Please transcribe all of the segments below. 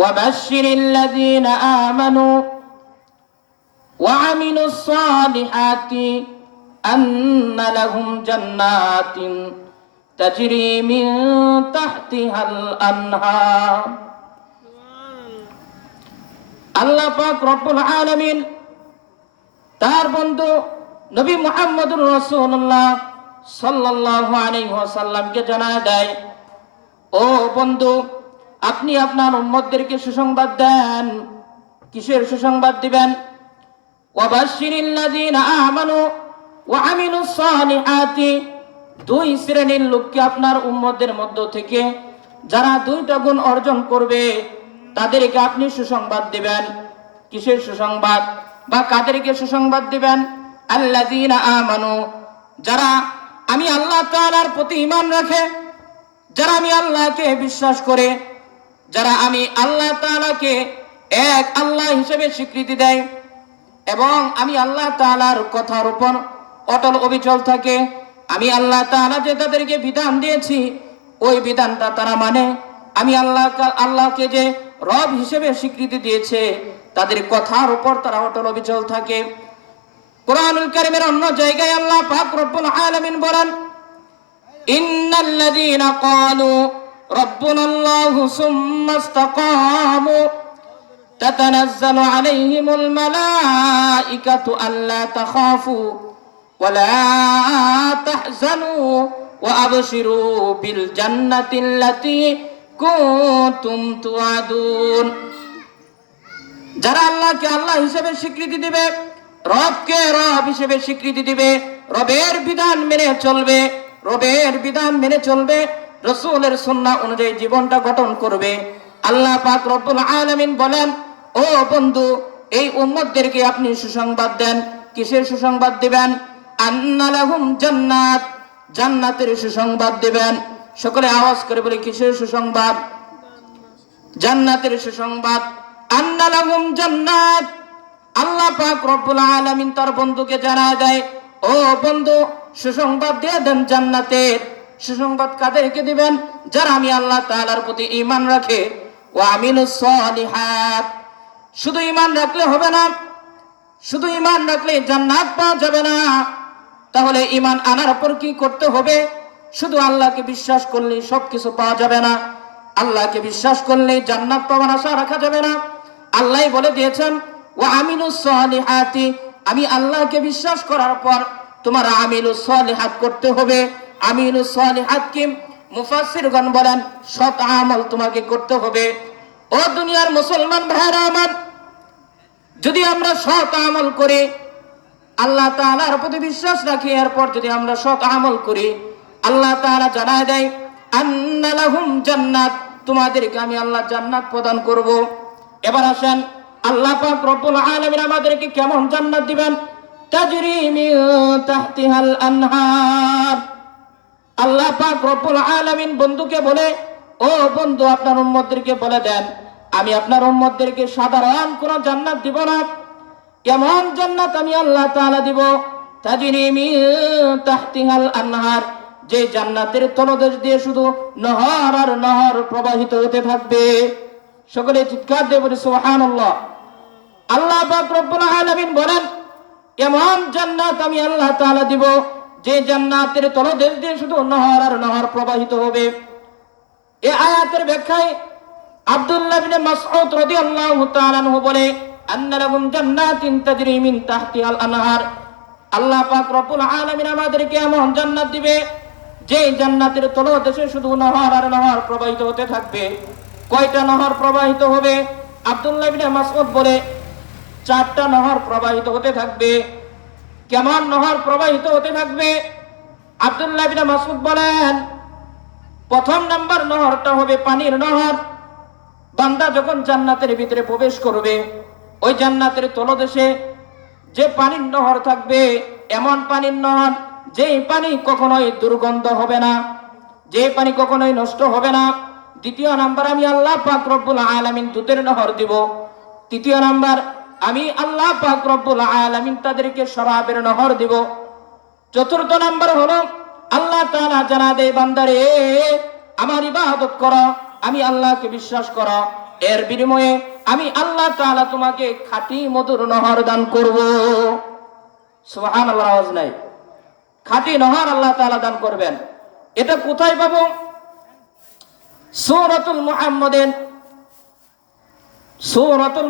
ওয়াবাশশিরিল লাযীনা আমানু ওয়া আমিলুস সালিহাতি আন্না লাহুম জান্নাতিন তাজরি মিন তাহতিহাল আনহার। আল্লাহ পাক রব্বুল আলামিন তার বন্ধু নবী মুহাম্মদুর রাসূলুল্লাহ সাল্লাল্লাহু আলাইহি ওয়াসাল্লামকে জানায় দেয়, ও বন্ধু, আপনি আপনার উম্মতদেরকে সুসংবাদ দেন। কিসের সুসংবাদ দিবেন? ওয়াবাশশিরিল লাযীনা আমানু ওয়া আমিলুস সালিহাতি, দুই শ্রেণীর লোককে আপনার উম্মতদের মধ্য থেকে যারা দুইটা গুণ অর্জন করবে তাদেরকে আপনি সুসংবাদ দিবেন। কিসের সুসংবাদ বা কাদেরকে সুসংবাদ দিবেন? আল্লাযীনা আমানু, যারা আমি আল্লাহ তাআলার প্রতি ঈমান রাখে, যারা আমি আল্লাহকে বিশ্বাস করে, যারা আমি আল্লাহ তাআলাকে এক আল্লাহ হিসেবে স্বীকৃতি দেয় এবং আমি আল্লাহ তাআলার কথার উপর অটল অবিচল থাকে। আমি আল্লাহ তাআলা যে তাদেরকে বিধান দিয়েছি ওই বিধানটা তারা মানে, আমি আল্লাহকে যে রব হিসেবে স্বীকৃতি দিয়েছে তাদের কথার উপর তারা অটল অবিচল থাকে। কুরআনুল কারীমের অন্য জায়গায় আল্লাহ পাক রব্বুল আলামিন বলেন, ইন্নাল্লাযীনা ক্বালু রাব্বুনাল্লাহু সুম্মা ইসতাকামু তাতানাজ্জালু আলাইহিমুল মালাঈকাতু আল্লা তাখাফু ওয়া লা তাহজানু ওয়া আবশিরু বিল জান্নাতিল্লাতী কুনতুম তুআদুন। যারা আল্লাহকে আল্লাহ হিসেবে স্বীকৃতি দিবে, রবকে রব হিসেবে স্বীকৃতি দিবে, রবের বিধান মেনে চলবে, রবের বিধান মেনে চলবে, রাসূলের সুন্নাহ অনুযায়ী জীবনটা গঠন করবে, আল্লাহ পাক রব্বুল আলামিন বলেন, ও বন্ধু, এই উম্মতদেরকে আপনি সুসংবাদ দেন। কিসের সুসংবাদ দিবেন? আন্না লাহুম জান্নাত, জান্নাতের সুসংবাদ দিবেন। সকলে আওয়াজ করে বলি, কিসের সুসংবাদ? জান্নাতের সুসংবাদ। আন্না লাহুম জান্নাত, আল্লাহ পাক রব্বুল আলামিন তার বন্ধুকে জানায় দেয়, ও বন্ধু, সুসংবাদ দিয়ে দেন জান্নাতের। সুসংবাদ কাদেরকে দিবেন? যারা আমি আল্লাহ তাআলার প্রতি ঈমান রাখে, ওয়া আমিলুস সালিহাত। শুধু ঈমান রাখলে হবে না, শুধু ঈমান রাখলে জান্নাত পাওয়া যাবে না। তাহলে ঈমান আনার পর কি করতে হবে? শুধু আল্লাহকে বিশ্বাস করলে সবকিছু পাওয়া যাবে না। আল্লাহকে বিশ্বাস করলে জান্নাত পাওয়ার আশা রাখা যাবে না। আল্লাহই বলে দিয়েছেন, ওয়া আমিলুস সালিহাতি, আমি আল্লাহকে বিশ্বাস করার পর তোমার আমিলুস সালিহাত করতে হবে। আমিলুস সালিহাত কি? মুফাসসিরগণ বলেন সৎ আমল তোমাকে করতে হবে। ও দুনিয়ার মুসলমান ভাইরা আমার, যদি আমরা সৎ আমল করি, আল্লাহ তাআলার প্রতি বিশ্বাস রাখি, এরপর যদি আমরা সৎ আমল করি, আল্লাহ তাআলা জানায় দেয়, আন্না লাহুম জান্নাত, তোমাদেরকে আমি আল্লাহ জান্নাত প্রদান করব। এবার আসেন, আল্লাহ পাক রব্বুল আলামিন আমাদেরকে কেমন জান্নাত দিবেন? তাজরি মিন তাহতিহাল আনহার। আল্লাহ পাক রব্বুল আলামিন বন্ধুকে বলে, ও বন্ধু, আপনার উম্মতদেরকে বলে দেন, আমি আপনার উম্মতদেরকে সাধারণ কোন জান্নাত দিব না, এমন জান্নাত আমি আল্লাহ তাআলা দিব, তাজরি মিন তাহতিহাল আনহার, যে জান্নাতের তলদেশ দিয়ে শুধু নহর আর নহর প্রবাহিত হতে থাকবে। সকলে চিৎকার দিয়ে বলি সুবহানাল্লাহ। আল্লাহ পাক রব্বুল আলামিন বলেন, এমন জান্নাত আমি আল্লাহ তাআলা দিব যে জান্নাতের তলদেশ দিয়ে শুধু নহর আর নহর প্রবাহিত হবে। এই আয়াতের ব্যাখ্যায় আব্দুল্লাহ ইবনে মাসউদ রাদিয়াল্লাহু তাআলা আনহু বলে, আন্না লাহুম জান্নাতিন তাজরি মিন তাহতিহাল আনহার, আল্লাহ পাক রব্বুল আলামিন আমাদেরকে এমন জান্নাত দিবে যে জান্নাতের তলদেশে শুধু নহর আর নহর প্রবাহিত হতে থাকবে। কয়টা নহর প্রবাহিত হবে? আব্দুল্লাহ ইবনে মাসউদ বলে 4টা নহর প্রবাহিত হতে থাকবে। কেমন নহর প্রবাহিত হতে থাকবে? আব্দুল্লাহ ইবনে মাসউদ বলেন, প্রথম নাম্বার নহরটা হবে পানির নহর। বান্দা যখন জান্নাতের ভিতরে প্রবেশ করবে, ওই জান্নাতের তলদেশে যে পানির নহর থাকবে, এমন পানির নহর যে পানি কখনোই দুর্গন্ধ হবে না, যে পানি কখনোই নষ্ট হবে না। দ্বিতীয় নাম্বার, আমি আল্লাহ পাক রব্বুল আলামিন দুধের নহর দিব। তৃতীয় নাম্বার, আমি আল্লাহ পাক রব্বুল আলামিন তাদেরকে শরাবের নহর দিব। চতুর্থ নাম্বার হলো আল্লাহ তাআলা জানা দেয়, বান্দারে আমার ইবাদত করো, আমি আল্লাহকে বিশ্বাস করো, এর বিনিময়ে আমি আল্লাহ তাআলা তোমাকে খাঁটি মধুর নহর দান করব। সুবহানাল্লাহ, আওয়াজ নাই। খাঁটি নহর আল্লাহ তাআলা দান করবেন। এটা কোথায় পাবো? সূরাতুল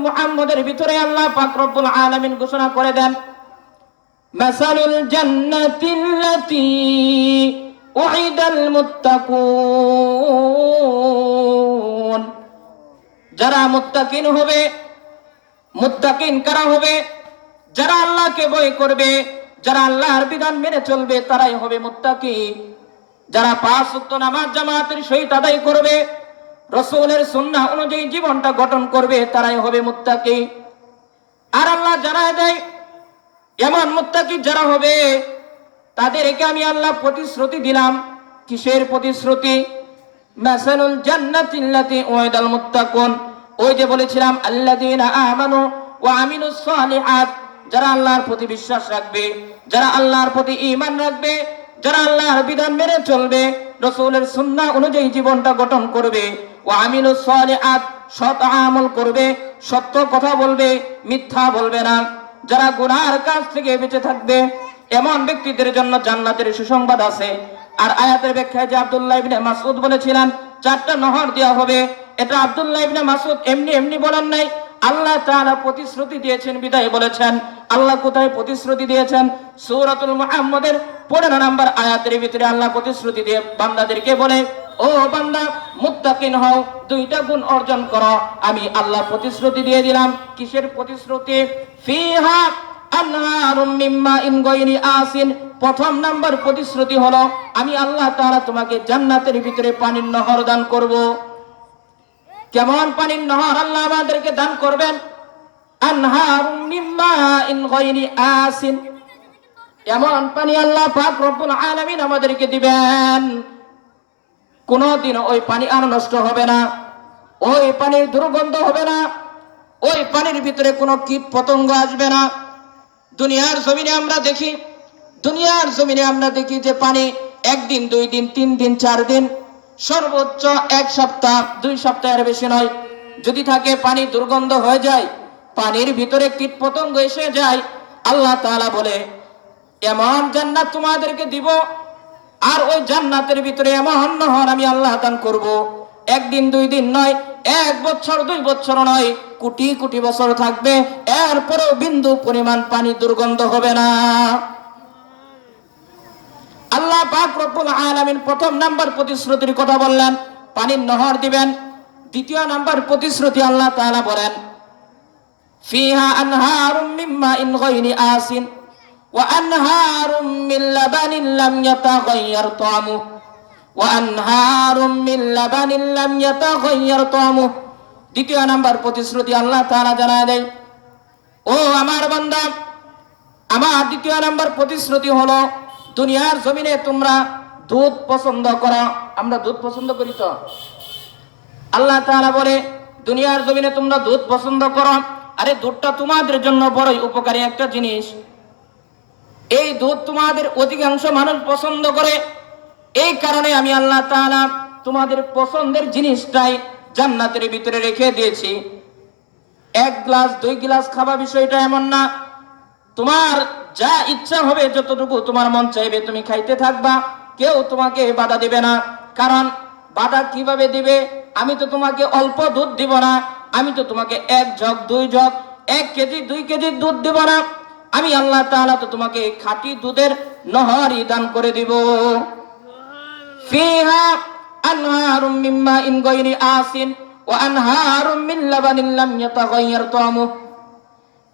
মুহাম্মাদের ভিতরে আল্লাহ পাক রব্বুল আলামিন ঘোষণা করে দেন, মাসালুল জান্নাতিল্লাতী উইদাল মুত্তাকুন। যারা মুত্তাকিন হবে, মুত্তাকিন কারা হবে? যারা আল্লাহকে ভয় করবে, যারা আল্লাহর বিধান মেনে চলবে, তারাই হবে মুত্তাকি। যারা 5 ওয়াক্ত নামাজ জামাতের সহিত আদায় করবে, রাসূলের সুন্নাহ অনুযায়ী জীবনটা গঠন করবে, তারাই হবে মুত্তাকি। আর আল্লাহ জানায় দেয়, এমন মুত্তাকি যারা হবে তাদেরকে আমি আল্লাহ প্রতিশ্রুতি দিলাম। কিসের প্রতিশ্রুতি? মাসালুল জান্নাতিল্লাতী উইদাল মুত্তাকুন। ওই যে বলেছিলাম, আল্লাযীনা আমানু ওয়া আমিলুস সালিহাত। যারা আল্লাহর প্রতি বিশ্বাস রাখবে, যারা আল্লাহর প্রতি ঈমান রাখবে, যারা আল্লাহর বিধান মেনে চলবে, রাসূলের সুন্নাহ অনুযায়ী জীবনটা গঠন করবে, ওয়া আমিলুস সালিহাত, সৎ আমল করবে, সত্য কথা বলবে, মিথ্যা বলবে না, যারা গুনাহের কাজ থেকে বেঁচে থাকবে, এমন ব্যক্তিদের জন্য জান্নাতের সুসংবাদ আছে। আর আয়াতের ব্যাখ্যায় যে আব্দুল্লাহ ইবনে মাসউদ বলেছিলেন 4টা নহর দেওয়া হবে, এটা আব্দুল্লাহ ইবনে মাসউদ এমনি বলেন নাই। আল্লাহ তাআলা প্রতিশ্রুতি দিয়েছেন বিদায় বলেছেন। আল্লাহ কোথায় প্রতিশ্রুতি দিয়েছেন? সূরাতুল মুহাম্মাদের 15 নম্বর আয়াতের ভিতরে আল্লাহ প্রতিশ্রুতি দিয়ে বান্দাদেরকে বলে, ও বান্দা, মুত্তাকিন হও, 2টা গুণ অর্জন করো। আমি আল্লাহ প্রতিশ্রুতি দিয়ে দিলাম। কিসের প্রতিশ্রুতি? ফিহা আনহারুম মিন মাইন গায়রি আসিন। প্রথম নাম্বার প্রতিশ্রুতি হলো, আমি আল্লাহ তাআলা তোমাকে জান্নাতের ভিতরে পানির নহর দান করব। কেমন পানির নহর আল্লাহ আমাদেরকে দান করবেন? আনহারুম মিন মাইন গায়রি আসিন। এমন পানি আল্লাহ পাক রব্বুল আলামিন আমাদেরকে দিবেন, কোনদিন ওই পানি আর নষ্ট হবে না, ওই পানির দুর্গন্ধ হবে না, ওই পানির ভিতরে কোনো কীট পতঙ্গ আসবে না। দুনিয়ার জমিনে আমরা দেখি যে পানি 1 দিন 2 দিন 3 দিন 4 দিন, সর্বোচ্চ 1 সপ্তাহ 2 সপ্তাহের বেশি নয় যদি থাকে, পানি দুর্গন্ধ হয়ে যায়, পানির ভিতরে কীট পতঙ্গ এসে যায়। আল্লাহ তাআলা বলে, এমন জান্নাত তোমাদেরকে দিব, আর ওই জান্নাতের ভিতরে এমন নহর আমি আল্লাহ দান করব। 1 দিন 2 দিন নয়, 1 বছর 2 বছর নয়, কোটি কোটি বছর থাকবে, এরপরেও বিন্দু পরিমাণ পানি দুর্গন্ধ হবে না। আল্লাহ পাক রব্বুল আলামিন প্রথম নাম্বার প্রতিশ্রুতির কথা বললেন, পানির নহর দিবেন। দ্বিতীয় নাম্বার প্রতিশ্রুতি আল্লাহ তাআলা বলেন, ফিহা আনহারুম মিন মাইন গায়রি আসিন ওয়া আনহারুম মিন লাবানিন লাম ইয়াতাগায়্যার তা'আমুহু ওয়া আনহারুম মিন লাবানিন লাম ইয়াতাগায়্যার তা'আমুহু। দ্বিতীয় নাম্বার প্রতিশ্রুতি আল্লাহ তাআলা জানায় দেয়, ও আমার বান্দা, আমার দ্বিতীয় নাম্বার প্রতিশ্রুতি হলো, দুনিয়ার জমিনে তোমরা দুধ পছন্দ করো। আমরা দুধ পছন্দ করি তো? আল্লাহ তাআলা বলে, দুনিয়ার জমিনে তোমরা দুধ পছন্দ করো। আরে দুধটা তোমাদের জন্য বড়ই উপকারী একটা জিনিস। এই দুধ তোমাদের অধিকাংশ মানুষ পছন্দ করে, এই কারণে আমি আল্লাহ তাআলা তোমাদের পছন্দের জিনিসটাই জান্নাতের ভিতরে রেখে দিয়েছি। 1 গ্লাস 2 গ্লাস খাওয়া বিষয়টা এমন না, তোমার যা ইচ্ছা হবে, যতটুকু তোমার মন চাইবে তুমি খাইতে থাকবা, কেউ তোমাকে বাধা দিবে না। কারণ বাধা কিভাবে দিবে? আমি তো তোমাকে অল্প দুধ দিব না, আমি তো তোমাকে 1 জগ 2 জগ 1 কেজি 2 কেজি দুধ দিব না। আমি আল্লাহ তাআলা তো তোমাকে খাঁটি দুধের নহরই দান করে দিব। ফিহা আনহারুম মিন মাইন গায়রি আসিন ওয়া আনহারুম মিন লাবানিন লাম ইয়াতাগায়্যার তা'আমুহু।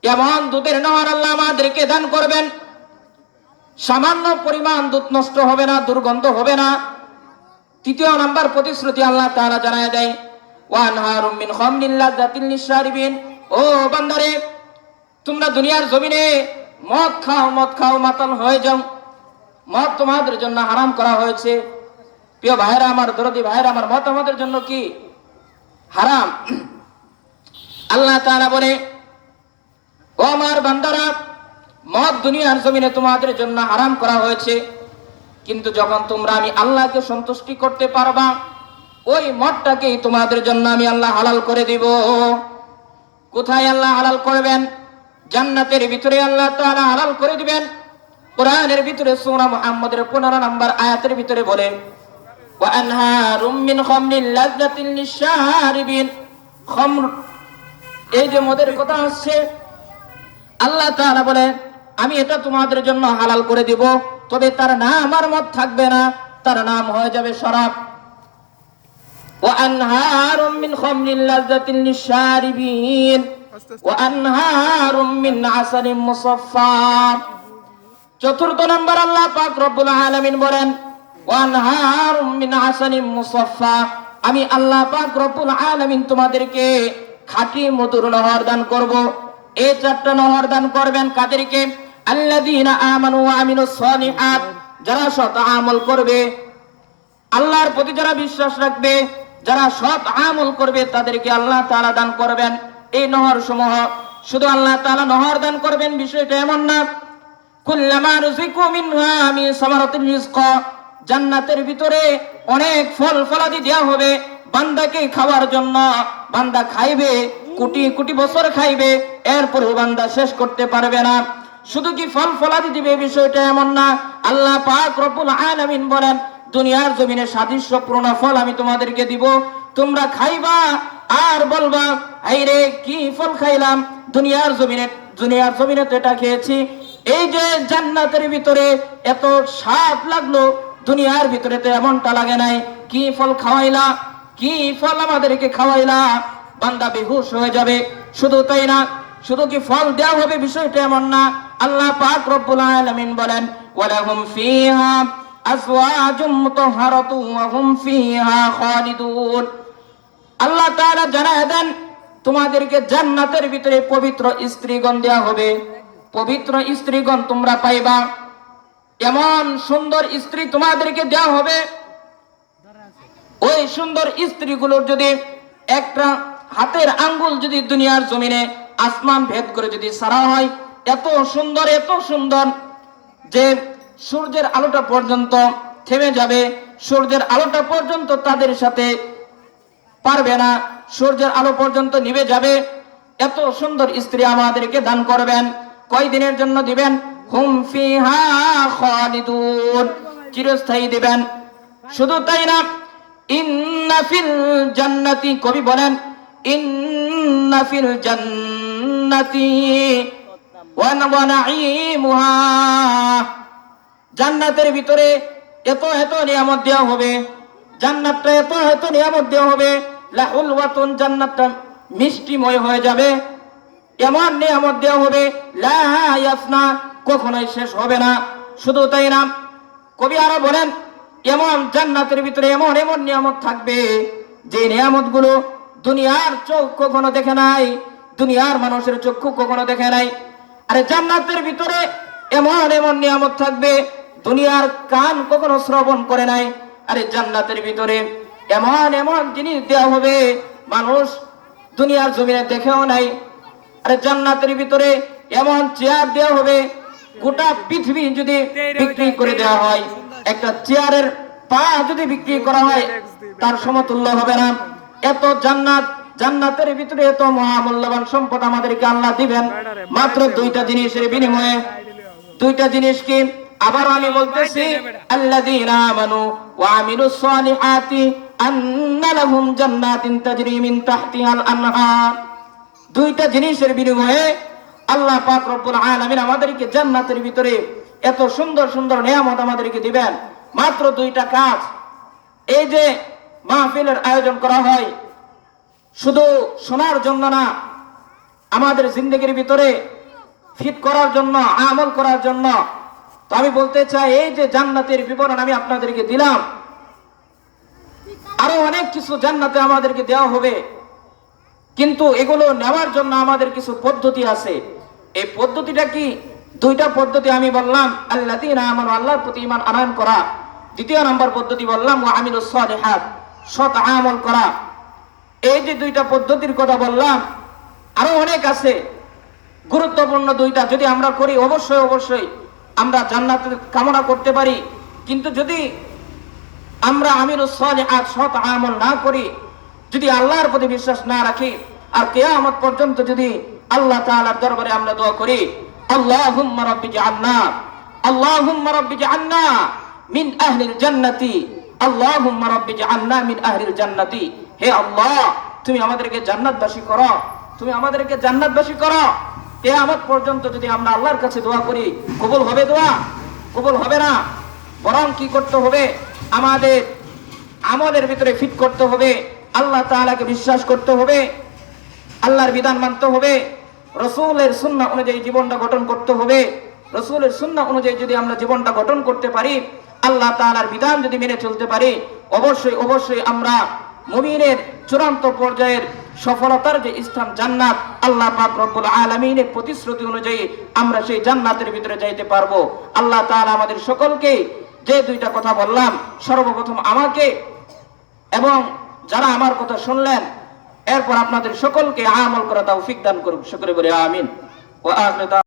এমন দুধের নহর আল্লাহ আমাদেরকে দান করবেন, সামান্য পরিমাণ দুধ নষ্ট হবে না, দুর্গন্ধ হবে না। তৃতীয় নাম্বার প্রতিশ্রুতি আল্লাহ তাআলা জানায় দেয়, ওয়া আনহারুম মিন খামরিন লাযাতিন লিশারিবিন। ও বান্দারে, তোমরা দুনিয়ার জমিনে মদ খাও, মাতাল হয়ে যাও। মদ তোমাদের জন্য হারাম করা হয়েছে। প্রিয় ভাইরা আমার, দরদি ভাইরা আমার, মদ আমাদের জন্য কি? হারাম। আল্লাহ তাআলা বলে, ও আমার বান্দারা, মদ দুনিয়ার জমিনে তোমাদের জন্য হারাম করা হয়েছে, কিন্তু যখন তোমরা আমি আল্লাহকে সন্তুষ্টি করতে পারবা, ওই মদটাকেই তোমাদের জন্য আমি আল্লাহ হালাল করে দিব। কোথায় আল্লাহ হালাল করবেন? জান্নাতের ভিতরে আল্লাহ তাআলা হালাল করে দিবেন। কোরআনের ভিতরে সূরা মুহাম্মদের 15 নম্বর আয়াতের ভিতরে বলে, ওয়া আনহারুম মিন খামরিন লাযযাতিন লিশ-শারিবিন। খামর, এই যে মদের কথা আসছে, আল্লাহ তাআলা বলে আমি এটা তোমাদের জন্য হালাল করে দিব, তবে তার নাম আর মদ থাকবে না, তার নাম হয়ে যাবে শরাব। ওয়া আনহারুম মিন খামরিন লাযযাতিন লিশ-শারিবিন ওয়া আনহারুম মিন আসালিন মুসাফফা। চতুর্থ নম্বর আল্লাহ পাক রব্বুল আলামিন বলেন, ওয়া আনহারুম মিন আসালিন মুসাফফা, আমি আল্লাহ পাক রব্বুল আলামিন তোমাদেরকে খাঁটি মধুর নহর দান করব। এই চারটা নহর দান করবেন কাদেরকে? আল্লাযীনা আমানু ওয়া আমিলুস সালিহাত, যারা সৎ আমল করবে, আল্লাহর প্রতি যারা বিশ্বাস রাখবে, যারা সৎ আমল করবে, তাদেরকে আল্লাহ তাআলা দান করবেন এই নহর সমূহ। শুধু আল্লাহ তাআলা নহর দান করবেন বিষয়টা এমন না, কুল্লামা রুজিকু মিনহা মিন সামারাতির রিজক, জান্নাতের ভিতরে অনেক ফল ফলাদি দেওয়া হবে বান্দাকে খাওয়ার জন্য। বান্দা খাইবে, কোটি কোটি বছর খাইবে, এরপরে বান্দা শেষ করতে পারবে না। শুধু কি ফল ফলাদি দিবে বিষয়টা এমন না। আল্লাহ পাক রব্বুল আলামিন বলেন, দুনিয়ার জমিনে সাদৃশ্যপূর্ণ ফল আমি তোমাদেরকে দিব, তোমরা খাইবা আর বলবা এই রে কি ফল খাইলাম, দুনিয়ার জমিনে তো এটা খেয়েছি, এই যে জান্নাতের ভিতরে এত স্বাদ লাগলো, দুনিয়ার ভিতরে তো এমনটা লাগে নাই, কি ফল খাওয়াইলা, কি ফল আমাদেরকে খাওয়াইলা। বান্দা বেহুশ হয়ে যাবে। শুধু তাই না, শুধু কি ফল দেওয়া হবে বিষয়টা এমন না। আল্লাহ পাক রব্বুল আলামিন বলেন, ওয়ালাহুম ফিহা আজওয়াজুম মুতাহহারাতুন ওয়া হুম ফিহা খালিদুন। আল্লাহ তাআলা জানায় দেন, তোমাদেরকে জান্নাতের ভিতরে পবিত্র স্ত্রীগণ দেওয়া হবে, পবিত্র স্ত্রীগণ তোমরা পাইবা। এমন সুন্দর স্ত্রী তোমাদেরকে দেওয়া হবে, ওই সুন্দর স্ত্রীগুলোর যদি একটা হাতের আঙ্গুল যদি দুনিয়ার জমিনে আসমান ভেদ করে যদি সারা হয়, এত সুন্দর যে সূর্যের আলোটা পর্যন্ত থেমে যাবে, সূর্যের আলোটা পর্যন্ত তাদের সাথে পারবে না, সূর্যের আলো পর্যন্ত নিভে যাবে। এত সুন্দর স্ত্রী আমাদেরকে দান করবেন। কয় দিনের জন্য দিবেন? হুম ফিহা খালিদুন, চিরস্থায়ী দিবেন। শুধু তাই না, ইন্না ফিল জান্নাতি, কবি বলেন ইন্না ফিল জান্নাতি ওয়া নাঈমুহা, জান্নাতের ভিতরে এত এত নিয়ামত দেওয়া হবে, জান্নাতটা এত এত নিয়ামত দেওয়া হবে, লাহুল ওয়াতুন, জান্নাতটা মিষ্টিময় হয়ে যাবে, এমন নিয়ামত দেওয়া হবে, লা ইয়াফনা, কখনোই শেষ হবে না। শুধু তাই না, কবি আরো বলেন, এমন জান্নাতের ভিতরে এমন এমন নিয়ামত থাকবে, যে নিয়ামত গুলো দুনিয়ার চোখ কখনো দেখে নাই, দুনিয়ার মানুষের চক্ষু কখনো দেখে নাই। আরে জান্নাতের ভিতরে এমন এমন নিয়ামত থাকবে, দুনিয়ার কান কখনো শ্রবণ করে নাই। আরে জান্নাতের ভিতরে এমন এমন জিনিস দেওয়া হবে, মানুষ দুনিয়ার জমিনে দেখেও নাই। আরে জান্নাতের ভিতরে এমন চেয়ার দেওয়া হবে, গোটা পৃথিবী যদি বিক্রি করে দেওয়া হয়, একটা চেয়ারের পা যদি বিক্রি করা হয়, তার সমতুল্য হবে না। এত জান্নাতের ভিতরে এত মহামূল্যবান সম্পদ আমাদেরকে আল্লাহ দিবেন মাত্র দুইটা জিনিসের বিনিময়ে। দুইটা জিনিস কি? আবার আমি বলতেছি, আল্লাযীনা আমানু ওয়া আমিলুস সালিহাতি আন্না লাহুম জান্নাতিন তাজরি মিন তাহতিহাল আনহার। দুইটা জিনিসের বিনিময়ে আল্লাহ পাক রব্বুল আলামিন আমাদেরকে জান্নাতের ভিতরে এত সুন্দর সুন্দর নিয়ামত আমাদেরকে দিবেন। মাত্র দুইটা কাজ। এই যে মাহফিলের আয়োজন করা হয়, শুধু শোনার জন্য না, আমাদের জিন্দেগির ভিতরে ফিট করার জন্য, আমল করার জন্য। তো আমি বলতে চাই, এই যে জান্নাতের বিবরণ আমি আপনাদেরকে দিলাম, আরো অনেক কিছু জান্নাতে আমাদেরকে দেওয়া হবে, কিন্তু এগুলো নেওয়ার জন্য আমাদের কিছু পদ্ধতি আছে। এই পদ্ধতিটা কি? দুইটা পদ্ধতি আমি বললাম, আল্লাযীনা আমানু, আল্লাহর প্রতি ঈমান আনয়ন করা। দ্বিতীয় নম্বর পদ্ধতি বললাম ওয়া আমিলুস সালিহাত, সৎ আমল করা। এই যে দুইটা পদ্ধতির কথা বললাম, আরো অনেক আছে, গুরুত্বপূর্ণ দুইটা। যদি আমরা করি, অবশ্যই অবশ্যই আমরা জান্নাত কামনা করতে পারি। কিন্তু যদি আমরা আমিরুস সালিহাত সৎ আমল না করি, যদি আল্লাহর প্রতি বিশ্বাস না রাখি, আর কিয়ামত পর্যন্ত যদি আল্লাহ তাআলার দরবারে আমরা দোয়া করি, আল্লাহুম্মা রাব্বি জাআলনা, আল্লাহুম্মা রাব্বি জাআলনা মিন আহলিল জান্নাতি, আল্লাহুম্মা রাব্বি জাআলনা মিন আহলিল জান্নাতি, হে আল্লাহ তুমি আমাদেরকে জান্নাতবাসী করো, তুমি আমাদেরকে জান্নাতবাসী করো। কিয়ামত পর্যন্ত যদি আমরা আল্লাহর কাছে দোয়া করি, কবুল হবে দোয়া? কবুল হবে না। বরং কি করতে হবে? আমাদের আমলের ভিতরে ফিট করতে হবে, আল্লাহ তাআলাকে বিশ্বাস করতে হবে, আল্লাহর বিধান মানতে হবে, রাসূলের সুন্নাহ অনুযায়ী জীবনটা গঠন করতে হবে। রাসূলের সুন্নাহ অনুযায়ী যদি আমরা জীবনটা গঠন করতে পারি, আল্লাহ তাআলার বিধান যদি মেনে চলতে পারি, অবশ্যই অবশ্যই আমরা মুমিনের চূড়ান্ত পর্যায়ের সফলতার যে স্থান জান্নাত, আল্লাহ পাক রব্বুল আলামিনের প্রতিশ্রুতি অনুযায়ী আমরা সেই জান্নাতের ভিতরে যাইতে পারবো। আল্লাহ তাআলা আমাদের সকলকে যে দুইটা কথা বললাম, সর্বপ্রথম আমাকে এবং যারা আমার কথা শুনলেন, এরপর আপনাদের সকলকে আমল করা তৌফিক দান করুন। সকলে বলি আমিন। ওয়া আখিরু